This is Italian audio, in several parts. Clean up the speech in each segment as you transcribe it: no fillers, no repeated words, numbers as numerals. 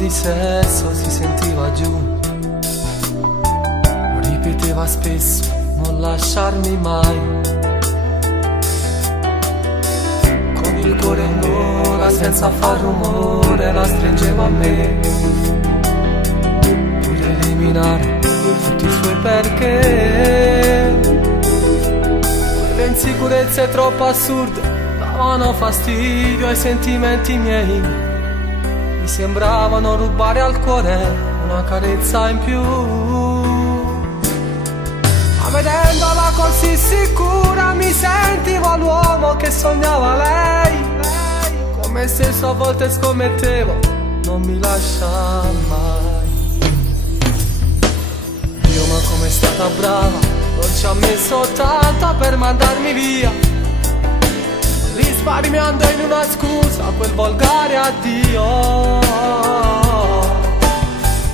di sesso si sentiva giù. Ripeteva spesso non lasciarmi mai. Con il cuore in gola senza far rumore la stringeva a me, per eliminare tutti i suoi perché. Quelle insicurezze troppo assurde davano fastidio ai sentimenti miei. Mi sembravano rubare al cuore una carezza in più. Ma vedendola così sicura mi sentivo l'uomo che sognava lei. Come stesso a volte scommettevo, non mi lascia mai. Dio, ma com'è stata brava, non ci ha messo tanto per mandarmi via, risparmiando in una scusa quel volgare addio.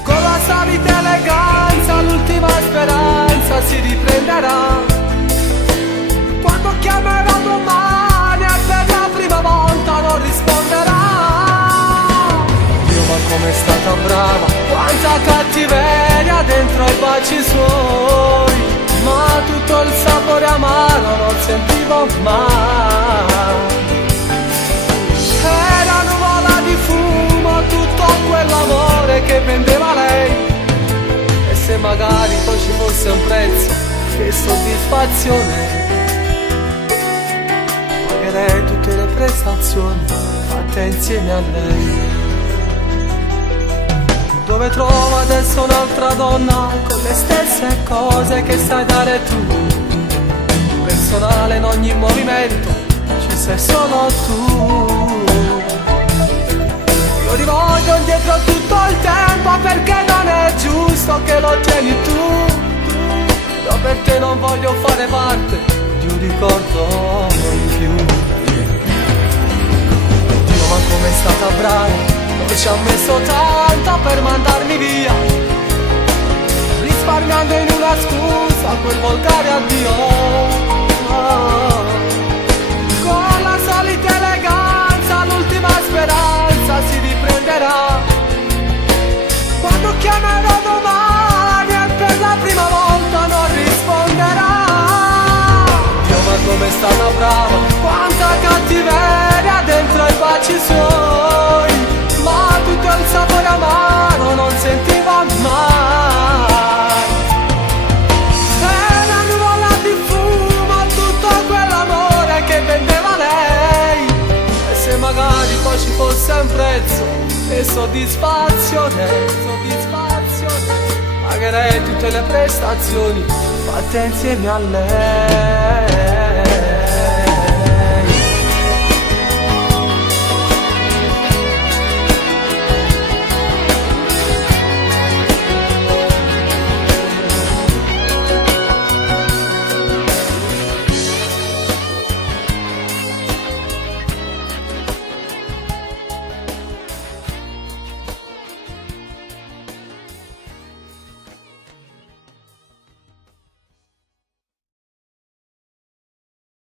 Con la solita eleganza l'ultima speranza si riprenderà. Quando chiamerò domani e per la prima volta non risponderà. Dio, ma com'è stata brava, quanta cattiveria dentro ai baci suoi. Ma tutto il sapore amaro non sentivo mai. Era nuvola di fumo tutto quell'amore che vendeva lei. E se magari poi ci fosse un prezzo, che soddisfazione. Pagherei tutte le prestazioni fatte insieme a lei. Dove trovo adesso un'altra donna con le stesse cose che sai dare tu? Personale in ogni movimento, ci sei solo tu. Io rivoglio indietro tutto il tempo perché non è giusto che lo tieni tu. Io per te non voglio fare parte di un ricordo in più. Dio, ma com'è stata brava, non ci ha messo tanto per mandarmi via, risparmiando in una scusa quel volgare addio. Con la solita eleganza l'ultima speranza si riprenderà. Quando chiamerò domani e per la prima volta non risponderà. Dio, ma com'è stata brava, quanta cattiveria dentro ai baci suoi. Ma tutto il sapore amaro non sentiva mai. Era nuvola di fumo tutto quell'amore che vendeva lei. E se magari poi ci fosse un prezzo e soddisfazione, pagherei tutte le prestazioni fatte insieme a lei.